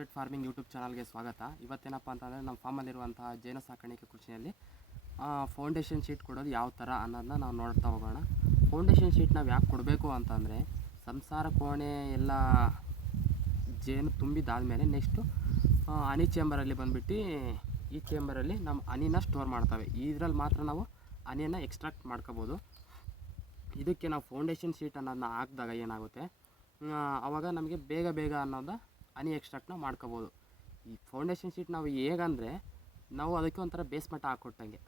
Respect farming YouTube ಚಾನಲ್ಗೆ ಸ್ವಾಗತ. ಇವತ್ತೇನಪ್ಪ ಅಂತಂದರೆ ನಮ್ಮ ಫಾರ್ಮಲ್ಲಿರುವಂತಹ ಜೇನು ಸಾಕಾಣಿಕೆ ಕೃಷಿಯಲ್ಲಿ ಫೌಂಡೇಶನ್ ಶೀಟ್ ಕೊಡೋದು ಯಾವ ಥರ ಅನ್ನೋದನ್ನ ನಾವು ನೋಡ್ತಾ ಹೋಗೋಣ. ಫೌಂಡೇಶನ್ ಶೀಟ್ ನಾವು ಯಾಕೆ ಕೊಡಬೇಕು ಅಂತಂದರೆ, ಸಂಸಾರ ಕೋಣೆ ಎಲ್ಲ ಜೇನು ತುಂಬಿದಾದಮೇಲೆ ನೆಕ್ಸ್ಟು ಹನಿ ಚೇಂಬರಲ್ಲಿ ಬಂದುಬಿಟ್ಟು ಈ ಚೇಂಬರಲ್ಲಿ ನಮ್ಮ ಹನಿನ ಸ್ಟೋರ್ ಮಾಡ್ತವೆ. ಇದರಲ್ಲಿ ಮಾತ್ರ ನಾವು ಹನಿಯನ್ನು ಎಕ್ಸ್ಟ್ರಾಕ್ಟ್ ಮಾಡ್ಕೋಬೋದು. ಇದಕ್ಕೆ ನಾವು ಫೌಂಡೇಶನ್ ಶೀಟ್ ಅನ್ನೋದನ್ನ ಹಾಕಿದಾಗ ಏನಾಗುತ್ತೆ, ಆವಾಗ ನಮಗೆ ಬೇಗ ಅನ್ನೋದು ಹನಿ ಎಕ್ಸ್ಟ್ರಾಕ್ಟ್ನ ಮಾಡ್ಕೋಬೋದು. ಈ ಫೌಂಡೇಶನ್ ಶೀಟ್ ನಾವು ಹೇಗಂದರೆ, ನಾವು ಅದಕ್ಕೆ ಒಂಥರ ಬೇಸ್ಮೆಂಟ್ ಹಾಕ್ಕೊಟ್ಟಂಗೆ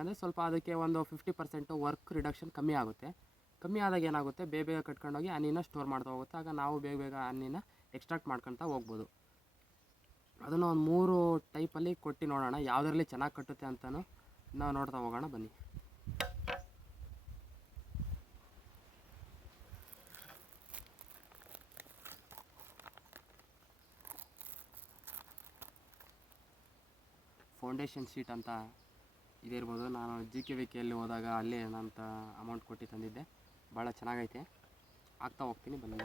ಅಂದರೆ ಸ್ವಲ್ಪ ಅದಕ್ಕೆ ಒಂದು 50% ವರ್ಕ್ ರಿಡಕ್ಷನ್ ಕಮ್ಮಿ ಆಗುತ್ತೆ. ಕಮ್ಮಿ ಆದಾಗ ಏನಾಗುತ್ತೆ, ಬೇಗ ಕಟ್ಕೊಂಡೋಗಿ ಹನಿನ ಸ್ಟೋರ್ ಮಾಡ್ತಾ ಹೋಗುತ್ತೆ. ಆಗ ನಾವು ಬೇಗ ಹನಿನ ಎಕ್ಸ್ಟ್ರಾಕ್ಟ್ ಮಾಡ್ಕೊತಾ ಹೋಗ್ಬೋದು. ಅದನ್ನು ಒಂದು 3 ಟೈಪಲ್ಲಿ ಕೊಟ್ಟು ನೋಡೋಣ, ಯಾವುದರಲ್ಲಿ ಚೆನ್ನಾಗಿ ಕಟ್ಟುತ್ತೆ ಅಂತಲೂ ನಾವು ನೋಡ್ತಾ ಹೋಗೋಣ ಬನ್ನಿ. ಫೌಂಡೇಶನ್ ಶೀಟ್ ಅಂತ ಇದಿರ್ಬೋದು. ನಾನು GKVKಯಲ್ಲಿ ಹೋದಾಗ ಅಲ್ಲಿ ಏನಂತ ಅಮೌಂಟ್ ಕೊಟ್ಟು ತಂದಿದ್ದೆ. ಭಾಳ ಚೆನ್ನಾಗೈತೆ, ಆಗ್ತಾ ಹೋಗ್ತೀನಿ ಬನ್ನಿ.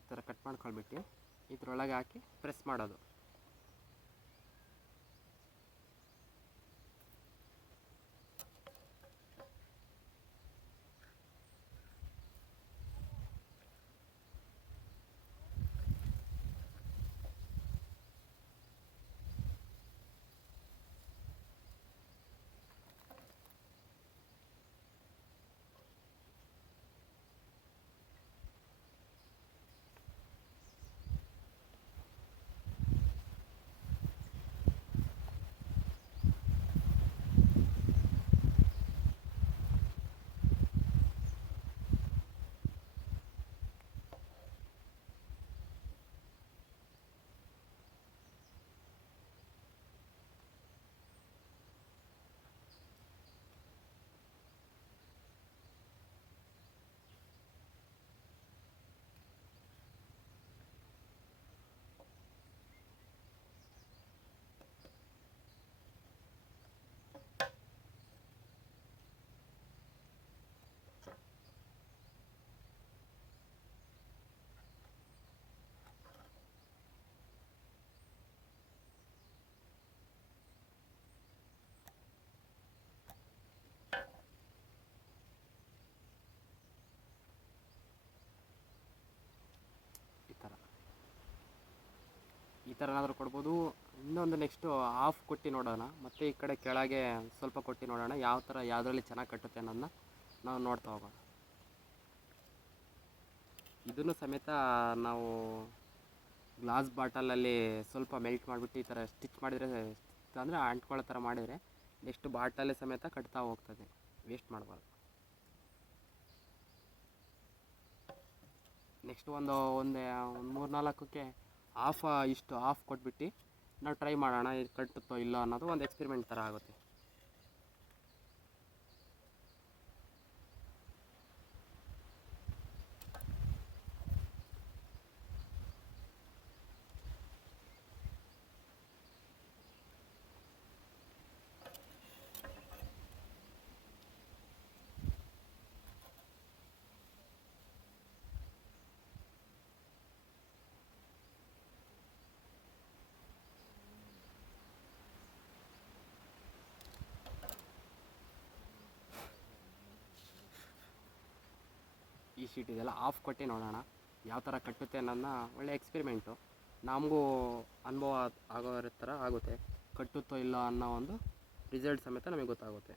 ಈ ಥರ ಕಟ್ ಮಾಡ್ಕೊಳ್ಬಿಟ್ಟು ಇದ್ರೊಳಗೆ ಹಾಕಿ ಪ್ರೆಸ್ ಮಾಡೋದು. ಈ ಥರ ಏನಾದರೂ ಕೊಡ್ಬೋದು. ಇನ್ನೊಂದು ನೆಕ್ಸ್ಟು ಹಾಫ್ ಕೊಟ್ಟು ನೋಡೋಣ, ಮತ್ತು ಈ ಕಡೆ ಕೆಳಗೆ ಸ್ವಲ್ಪ ಕೊಟ್ಟು ನೋಡೋಣ, ಯಾವ ಥರ ಯಾವುದರಲ್ಲಿ ಚೆನ್ನಾಗಿ ಕಟ್ಟುತ್ತೆ ಅನ್ನೋದನ್ನ ನಾವು ನೋಡ್ತಾ ಹೋಗೋಣ. ಇದನ್ನು ಸಮೇತ ನಾವು ಗ್ಲಾಸ್ ಬಾಟಲಲ್ಲಿ ಸ್ವಲ್ಪ ಮೆಲ್ಟ್ ಮಾಡಿಬಿಟ್ಟು ಈ ಥರ ಸ್ಟಿಚ್ ಮಾಡಿದರೆ, ಅಂದರೆ ಅಂಟ್ಕೊಳ್ಳೋ ಥರ ಮಾಡಿದರೆ ನೆಕ್ಸ್ಟ್ ಬಾಟಲಲ್ಲಿ ಸಮೇತ ಕಟ್ತಾ ಹೋಗ್ತದೆ, ವೇಸ್ಟ್ ಮಾಡಬಾರ್ದು. ನೆಕ್ಸ್ಟ್ ಒಂದು 3-4ಕ್ಕೆ ಹಾಫ್ ಕೊಟ್ಬಿಟ್ಟು ನಾವು ಟ್ರೈ ಮಾಡೋಣ, ಇದು ಕಟ್ಟುತ್ತೋ ಇಲ್ಲೋ ಅನ್ನೋದು ಒಂದು ಎಕ್ಸ್ಪೆರಿಮೆಂಟ್ ಥರ ಆಗುತ್ತೆ. ಈ ಶೀಟ್ ಇದೆಲ್ಲ ಆಫ್ ಕೊಟ್ಟು ನೋಡೋಣ ಯಾವ ಥರ ಕಟ್ಟುತ್ತೆ ಅನ್ನೋದನ್ನ. ಒಳ್ಳೆ ಎಕ್ಸ್ಪೆರಿಮೆಂಟು, ನಮಗೂ ಅನುಭವ ಆಗೋ ಥರ ಆಗುತ್ತೆ. ಕಟ್ಟುತ್ತೋ ಇಲ್ಲ ಅನ್ನೋ ಒಂದು ರಿಸಲ್ಟ್ ಸಮೇತ ನಮಗೆ ಗೊತ್ತಾಗುತ್ತೆ.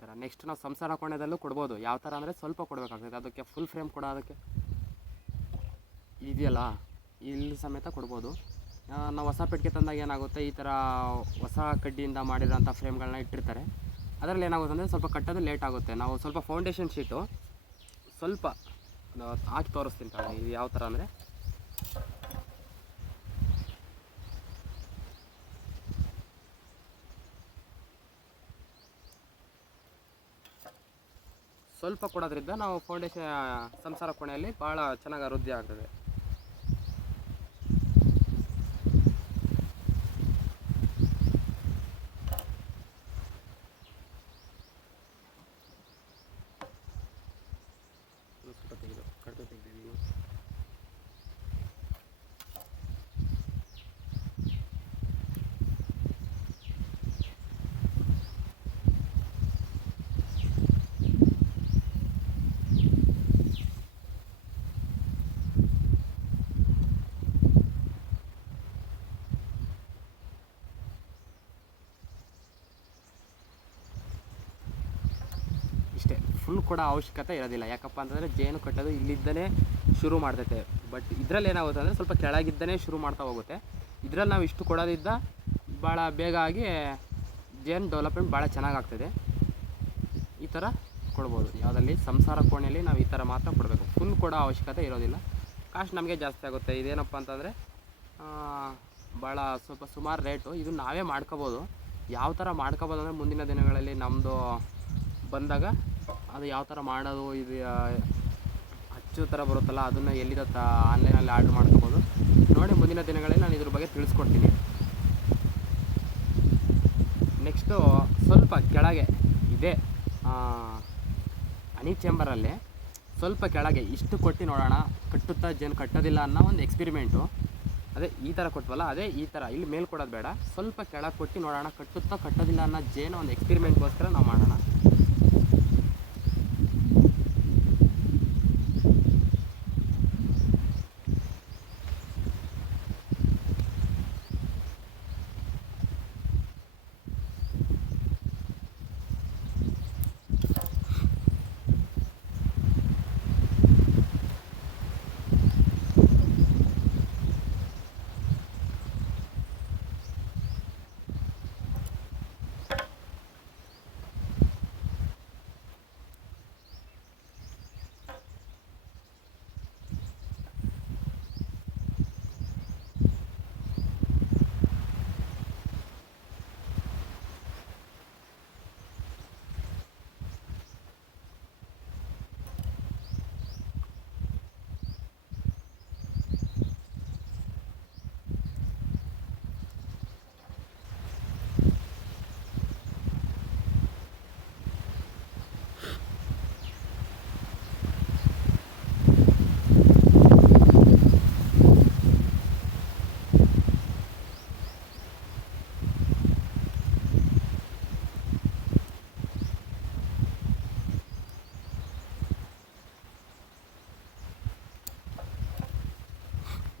ಥರ. ನೆಕ್ಸ್ಟ್ ನಾವು ಸಂಸಾರ ಕೋಣೆದಲ್ಲೂ ಕೊಡ್ಬೋದು. ಯಾವ ಥರ ಅಂದರೆ ಸ್ವಲ್ಪ ಕೊಡಬೇಕಾಗ್ತದೆ, ಅದಕ್ಕೆ ಫುಲ್ ಫ್ರೇಮ್ ಕೊಡೋದಕ್ಕೆ ಇದೆಯಲ್ಲ ಇಲ್ಲಿ ಸಮೇತ ಕೊಡ್ಬೋದು. ನಾವು ಹೊಸ ಪೆಟ್ಟಿಗೆ ತಂದಾಗ ಏನಾಗುತ್ತೆ, ಈ ಥರ ಹೊಸ ಕಡ್ಡಿಯಿಂದ ಮಾಡಿರೋಂಥ ಫ್ರೇಮ್ಗಳನ್ನ ಇಟ್ಟಿರ್ತಾರೆ. ಅದರಲ್ಲಿ ಏನಾಗುತ್ತೆ ಅಂದರೆ ಸ್ವಲ್ಪ ಕಟ್ಟೋದು ಲೇಟ್ ಆಗುತ್ತೆ. ನಾವು ಸ್ವಲ್ಪ ಫೌಂಡೇಶನ್ ಶೀಟು ಸ್ವಲ್ಪ ಹಾಕಿ ತೋರಿಸ್ತೀನಿ ತಾಳೆ. ಇದು ಯಾವ ಥರ ಅಂದರೆ ಸ್ವಲ್ಪ ಕೊಡೋದ್ರಿಂದ ನಾವು ಫೌಂಡೇಶನ್ ಸಂಸಾರ ಕೋಣೆಯಲ್ಲಿ ಭಾಳ ಚೆನ್ನಾಗಿ ಅಭಿವೃದ್ಧಿ ಆಗ್ತದೆ. ಇಷ್ಟೇ, ಫುಲ್ ಕೊಡೋ ಅವಶ್ಯಕತೆ ಇರೋದಿಲ್ಲ. ಯಾಕಪ್ಪ ಅಂತಂದರೆ ಜೇನು ಕಟ್ಟೋದು ಇಲ್ಲಿದ್ದನೇ ಶುರು ಮಾಡ್ತೈತೆ. ಬಟ್ ಇದರಲ್ಲಿ ಏನಾಗುತ್ತೆ ಅಂದರೆ ಸ್ವಲ್ಪ ಕೆಳಗಿದ್ದನೇ ಶುರು ಮಾಡ್ತಾ ಹೋಗುತ್ತೆ. ಇದರಲ್ಲಿ ನಾವು ಇಷ್ಟು ಕೊಡೋದಿದ್ದ ಭಾಳ ಬೇಗ ಆಗಿ ಜೇನು ಡೆವಲಪ್ಮೆಂಟ್ ಭಾಳ ಚೆನ್ನಾಗಾಗ್ತದೆ. ಈ ಥರ ಕೊಡ್ಬೋದು. ಯಾವುದಲ್ಲಿ ಸಂಸಾರ ಕೋಣೆಯಲ್ಲಿ ನಾವು ಈ ಥರ ಮಾತ್ರ ಕೊಡಬೇಕು. ಫುಲ್ ಕೊಡೋ ಅವಶ್ಯಕತೆ ಇರೋದಿಲ್ಲ. ಕಾಸ್ಟ್ ನಮಗೆ ಜಾಸ್ತಿ ಆಗುತ್ತೆ. ಇದೇನಪ್ಪ ಅಂತಂದರೆ ಭಾಳ ಸ್ವಲ್ಪ ಸುಮಾರು ರೇಟು. ಇದು ನಾವೇ ಮಾಡ್ಕೋಬೋದು. ಯಾವ ಥರ ಮಾಡ್ಕೋಬೋದು ಅಂದರೆ ಮುಂದಿನ ದಿನಗಳಲ್ಲಿ ನಮ್ಮದು ಬಂದಾಗ ಅದು ಯಾವ ಥರ ಮಾಡೋದು, ಇದು ಅಚ್ಚು ಥರ ಬರುತ್ತಲ್ಲ, ಅದನ್ನು ಎಲ್ಲಿದ ಆನ್ಲೈನಲ್ಲಿ ಆರ್ಡ್ರ್ ಮಾಡ್ಕೋಬೋದು. ನೋಡಿ, ಮುಂದಿನ ದಿನಗಳಲ್ಲಿ ನಾನು ಇದ್ರ ಬಗ್ಗೆ ತಿಳಿಸ್ಕೊಡ್ತೀನಿ. ನೆಕ್ಸ್ಟು ಸ್ವಲ್ಪ ಕೆಳಗೆ ಇದೆ ಹನಿ ಚೇಂಬರಲ್ಲಿ ಸ್ವಲ್ಪ ಕೆಳಗೆ ಇಷ್ಟು ಕೊಟ್ಟು ನೋಡೋಣ ಕಟ್ಟುತ್ತಾ ಜೇನು ಕಟ್ಟೋದಿಲ್ಲ ಅನ್ನೋ ಒಂದು ಎಕ್ಸ್ಪೆರಿಮೆಂಟು. ಅದೇ ಈ ಥರ ಕೊಟ್ವಲ್ಲ, ಅದೇ ಈ ಥರ ಇಲ್ಲಿ ಮೇಲೆ ಕೊಡೋದು ಬೇಡ, ಸ್ವಲ್ಪ ಕೆಳಗೆ ಕೊಟ್ಟು ನೋಡೋಣ ಕಟ್ಟುತ್ತಾ ಕಟ್ಟೋದಿಲ್ಲ ಅನ್ನೋ ಜೇನು ಒಂದು ಎಕ್ಸ್ಪೆರಿಮೆಂಟ್ಗೋಸ್ಕರ ನಾವು ಮಾಡೋಣ.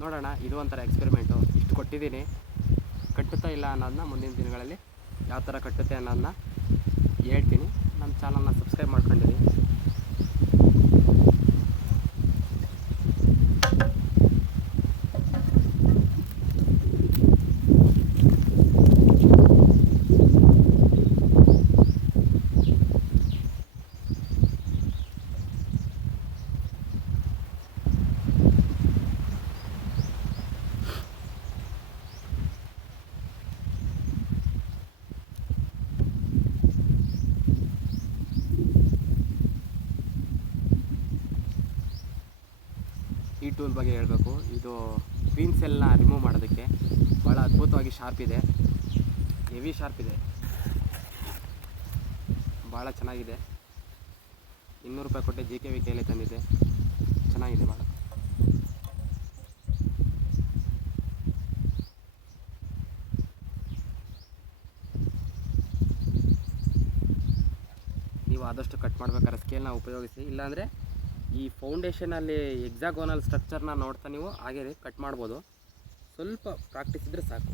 ನೋಡೋಣ, ಇದು ಒಂಥರ ಎಕ್ಸ್ಪೆರಿಮೆಂಟು. ಇಷ್ಟು ಕೊಟ್ಟಿದ್ದೀನಿ, ಕಟ್ಟುತ್ತಾ ಇಲ್ಲ ಅನ್ನೋದನ್ನ ಮುಂದಿನ ದಿನಗಳಲ್ಲಿ ಯಾವ ಥರ ಕಟ್ಟುತ್ತೆ ಅನ್ನೋದನ್ನ ಹೇಳ್ತೀನಿ. ನಮ್ಮ ಚಾನಲ್ನ ಸಬ್ಸ್ಕ್ರೈಬ್ ಮಾಡ್ಕೊಂಡಿರಿ. ಈ ಟೂಲ್ ಬಗ್ಗೆ ಹೇಳಬೇಕು, ಇದು ಕ್ವೀನ್ ಸೆಲ್ನ ರಿಮೂವ್ ಮಾಡೋದಕ್ಕೆ ಭಾಳ ಅದ್ಭುತವಾಗಿ ಶಾರ್ಪ್ ಇದೆ, ಹೆವಿ ಶಾರ್ಪ್ ಇದೆ, ಭಾಳ ಚೆನ್ನಾಗಿದೆ. 200 ರೂಪಾಯಿ ಕೊಟ್ಟೆ JKV ಕೈಲೇ ತಂದಿದ್ದೆ, ಚೆನ್ನಾಗಿದೆ ಭಾಳ. ನೀವು ಆದಷ್ಟು ಕಟ್ ಮಾಡ್ಬೇಕಾದ್ರೆ ಸ್ಕೇಲ್ನ ಉಪಯೋಗಿಸಿ. ಇಲ್ಲಾಂದರೆ ಈ ಫೌಂಡೇಶನಲ್ಲಿ ಎಕ್ಸಾಗೋನಲ್ ಸ್ಟ್ರಕ್ಚರ್ನ ನೋಡ್ತಾ ನೀವು ಹಾಗೆ ಕಟ್ ಮಾಡ್ಬೋದು. ಸ್ವಲ್ಪ ಪ್ರಾಕ್ಟೀಸ್ ಇದ್ದರೆ ಸಾಕು.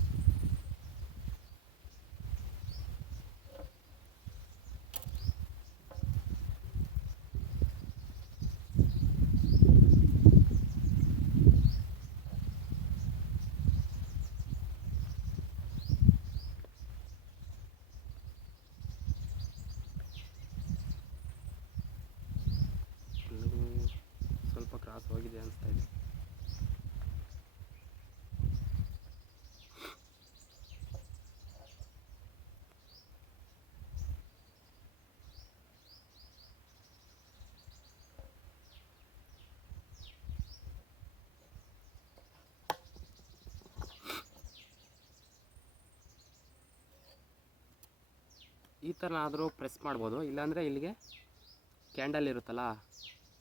ಈ ಥರ ಆದರೂ ಪ್ರೆಸ್ ಮಾಡ್ಬೋದು. ಇಲ್ಲಾಂದರೆ ಇಲ್ಲಿಗೆ ಕ್ಯಾಂಡಲ್ ಇರುತ್ತಲ್ಲ,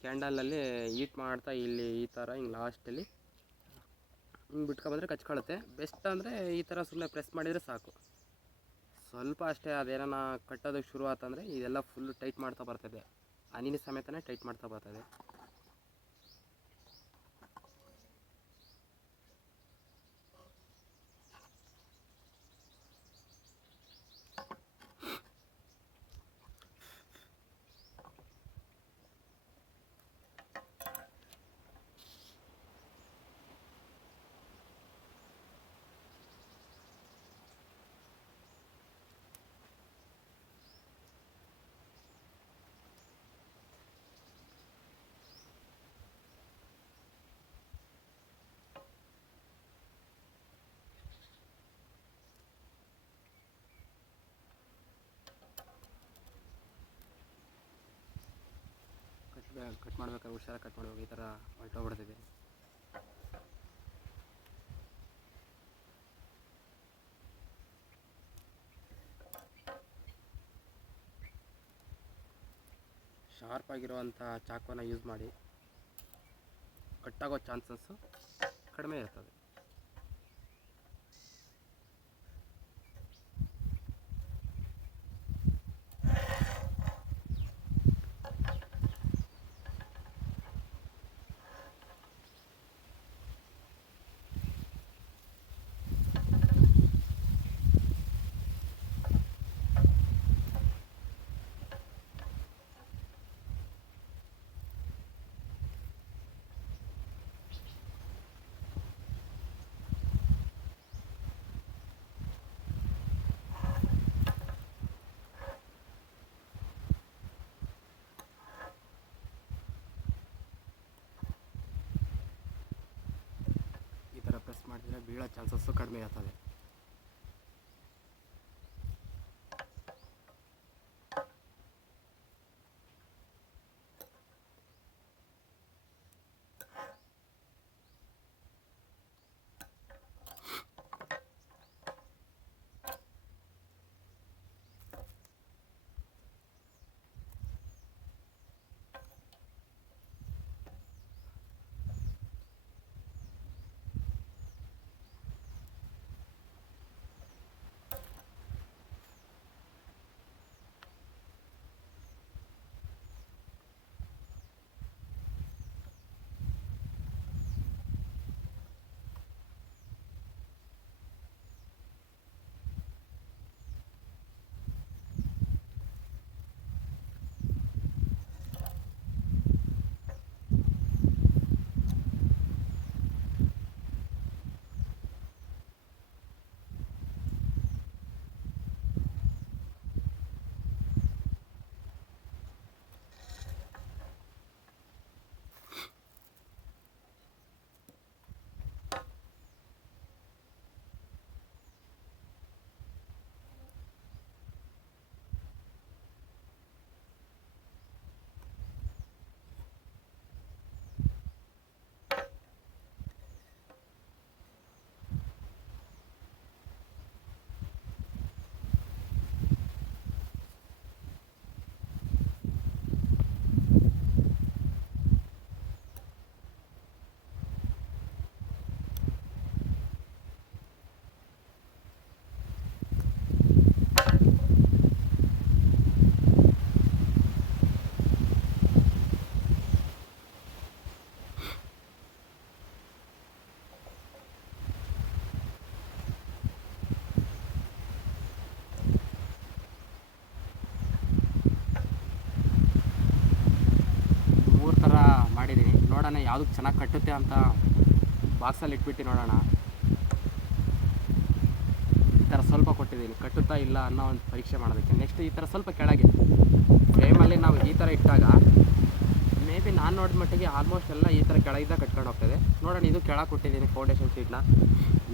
ಕ್ಯಾಂಡಲಲ್ಲಿ ಹೀಟ್ ಮಾಡ್ತಾ ಇಲ್ಲಿ ಈ ಥರ ಹಿಂಗೆ ಲಾಸ್ಟಲ್ಲಿ ಹಿಂಗೆ ಬಿಟ್ಕೊಬಂದರೆ ಕಚ್ಕೊಳ್ಳುತ್ತೆ. ಬೆಸ್ಟ್ ಅಂದರೆ ಈ ಥರ ಸುಮ್ಮನೆ ಪ್ರೆಸ್ ಮಾಡಿದರೆ ಸಾಕು. ಸ್ವಲ್ಪ ಅಷ್ಟೇ, ಅದೇನ ಕಟ್ಟೋದಕ್ಕೆ ಶುರು ಆತಂದರೆ ಇದೆಲ್ಲ ಫುಲ್ಲು ಟೈಟ್ ಮಾಡ್ತಾ ಬರ್ತದೆ, ಹನಿನ ಸಮೇತನೇ ಟೈಟ್ ಮಾಡ್ತಾ ಬರ್ತದೆ. ಕಟ್ ಮಾಡ್ಬೇಕಾದ್ರೆ ಹುಷಾರಾಗಿ ಕಟ್ ಮಾಡ್ಬೇಕು, ಈ ಥರ ಹೊರಟೋಗ್ಬಿಡ್ತಿದೆ. ಶಾರ್ಪಾಗಿರುವಂಥ ಚಾಕುವನ್ನು ಯೂಸ್ ಮಾಡಿ, ಕಟ್ಟಾಗೋ ಚಾನ್ಸಸ್ಸು ಕಡಿಮೆ ಇರ್ತದೆ. ಪ್ರೆಸ್ ಮಾಡಿದರೆ ಬೀಳೋ ಚಾನ್ಸಸ್ಸು ಕಡಿಮೆ ಇರ್ತದೆ. ನೋಡೋಣ ಯಾವುದಕ್ಕೆ ಚೆನ್ನಾಗಿ ಕಟ್ಟುತ್ತೆ ಅಂತ ಬಾಕ್ಸಲ್ಲಿ ಇಟ್ಬಿಟ್ಟು ನೋಡೋಣ. ಈ ಥರ ಸ್ವಲ್ಪ ಕೊಟ್ಟಿದ್ದೀನಿ, ಕಟ್ಟುತ್ತಾ ಇಲ್ಲ ಅನ್ನೋ ಒಂದು ಪರೀಕ್ಷೆ ಮಾಡೋದಕ್ಕೆ. ನೆಕ್ಸ್ಟ್ ಈ ಥರ ಸ್ವಲ್ಪ ಕೆಳಗೆ ಫ್ರೇಮಲ್ಲಿ ನಾವು ಈ ಥರ ಇಟ್ಟಾಗ ಮೇ ಬಿ ನಾನು ನೋಡಿದ ಮಟ್ಟಿಗೆ ಆಲ್ಮೋಸ್ಟ್ ಎಲ್ಲ ಈ ಥರ ಕೆಳಗಿದ್ದ ಕಟ್ಕೊಂಡು ಹೋಗ್ತದೆ. ನೋಡೋಣ, ಇದು ಕೆಳಗೆ ಕೊಟ್ಟಿದ್ದೀನಿ ಫೌಂಡೇಶನ್ ಶೀಟ್ನ,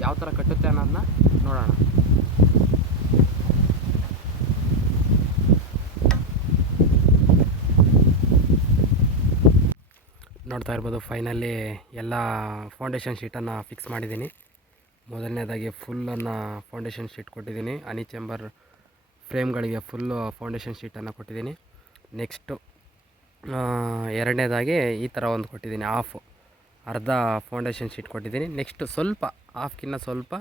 ಯಾವ ಥರ ಕಟ್ಟುತ್ತೆ ಅನ್ನೋದನ್ನ ನೋಡೋಣ. ನೋಡ್ತಾ ಇರ್ಬೋದು, ಫೈನಲಿ ಎಲ್ಲ ಫೌಂಡೇಶನ್ ಶೀಟನ್ನು ಫಿಕ್ಸ್ ಮಾಡಿದ್ದೀನಿ. ಮೊದಲನೇದಾಗಿ ಫುಲ್ಲನ್ನು ಫೌಂಡೇಶನ್ ಶೀಟ್ ಕೊಟ್ಟಿದ್ದೀನಿ, ಹನಿ ಚೇಂಬರ್ ಫ್ರೇಮ್ಗಳಿಗೆ ಫುಲ್ಲು ಫೌಂಡೇಶನ್ ಶೀಟನ್ನು ಕೊಟ್ಟಿದ್ದೀನಿ. ನೆಕ್ಸ್ಟು ಎರಡನೇದಾಗಿ ಈ ಥರ ಒಂದು ಕೊಟ್ಟಿದ್ದೀನಿ, ಅರ್ಧ ಫೌಂಡೇಶನ್ ಶೀಟ್ ಕೊಟ್ಟಿದ್ದೀನಿ. ನೆಕ್ಸ್ಟು ಸ್ವಲ್ಪ ಹಾಫ್ಗಿನ್ನ ಸ್ವಲ್ಪ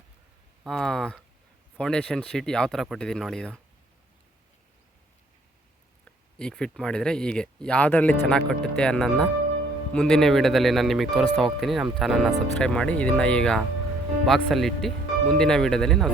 ಫೌಂಡೇಶನ್ ಶೀಟ್ ಯಾವ ಥರ ಕೊಟ್ಟಿದ್ದೀನಿ ನೋಡಿ. ಇದು ಈಗ ಫಿಟ್ ಮಾಡಿದರೆ ಹೀಗೆ ಯಾವುದರಲ್ಲಿ ಚೆನ್ನಾಗಿ ಕಟ್ಟುತ್ತೆ ಅನ್ನೋದನ್ನ ಮುಂದಿನ ವೀಡಿಯೋದಲ್ಲಿ ನಾನು ನಿಮಗೆ ತೋರಿಸ್ತಾ ಹೋಗ್ತೀನಿ. ನಮ್ಮ ಚಾನಲ್ನ ಸಬ್ಸ್ಕ್ರೈಬ್ ಮಾಡಿ. ಇದನ್ನು ಈಗ ಬಾಕ್ಸಲ್ಲಿ ಇಟ್ಟು ಮುಂದಿನ ವೀಡಿಯೋದಲ್ಲಿ ನಾವು